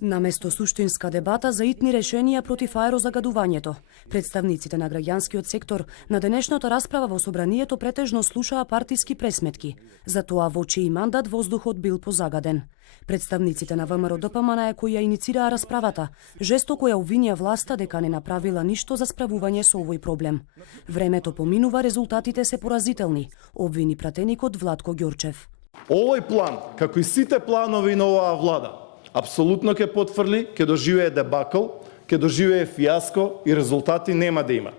Наместо суштинска дебата за итни решенија против аерозагадувањето, представниците на граѓанскиот сектор на денешната расправа во собранието претежно слушаа партиски пресметки, за тоа во чиј мандат воздухот бил позагаден. Представниците на ВМРО ДПМН кои ја иницираа расправата, жестоко ја обвинија власта дека не направила ништо за справување со овој проблем. Времето поминува, резултатите се поразителни, обвини пратеникот Владко Ѓорчев. Овој план, како и сите планови на оваа влада, апсолутно ќе потврли, ќе доживее дебакл, ќе доживее фијаско и резултати нема да има.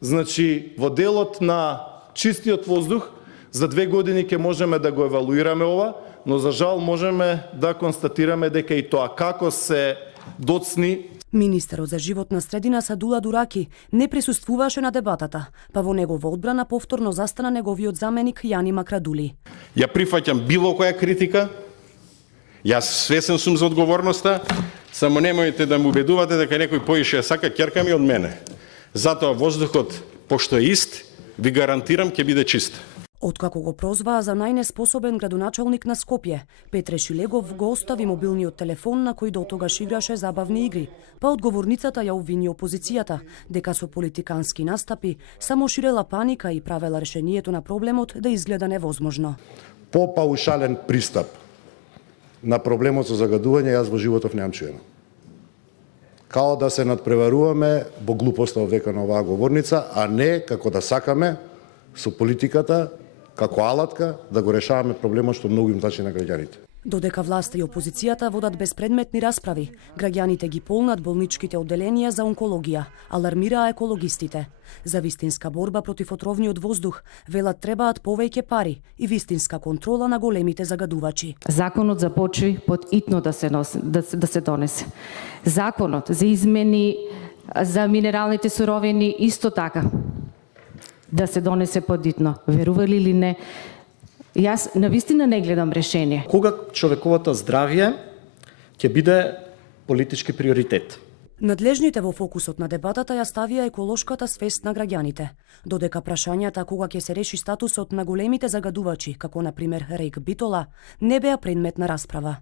Значи, во делот на чистиот воздух, за 2 години ќе можеме да го евалуираме ова, но за жал можеме да констатираме дека и тоа како се доцни. Министерот за животна средина Садула Дураки не присуствуваше на дебатата, па во негова одбрана повторно застана неговиот заменик Јани Макрадули. Ја прифаќам било која критика, јас свесен сум за одговорноста, само немојте да му убедувате дека некој поише сака ќерка ми од мене. Затоа воздухот, пошто е ист, ви гарантирам ќе биде чист. Откако го прозваа за најнеспособен градоначалник на Скопје, Петре Шилегов го остави мобилниот телефон на кој дотогаш играше забавни игри, па одговорницата ја обвини опозицијата дека со политикански настапи само ширела паника и правела решението на проблемот да изгледа невозможно. По-паушален пристап на проблемот со загадување јас во животов немам чуено. Као да се надпреваруваме во глупоста овдека на оваа говорница, а не како да сакаме со политиката како алатка да го решаваме проблемот што многу им значи на граѓаните. Додека власта и опозицијата водат безпредметни расправи, граѓаните ги полнат болничките одделенија за онкологија, алармираа екологистите. За вистинска борба против отровниот воздух, велат требаат повеќе пари и вистинска контрола на големите загадувачи. Законот за почви под итно да се донесе. Законот за измени за минералните суровини исто така да се донесе подитно. Верували или не, јас навистина не гледам решение. Кога човековото здравје ќе биде политички приоритет? Надлежните во фокусот на дебатата ја ставија еколошката свест на граѓаните, додека прашањата кога ќе се реши статусот на големите загадувачи, како на пример рек Битола, не беа предмет на расправа.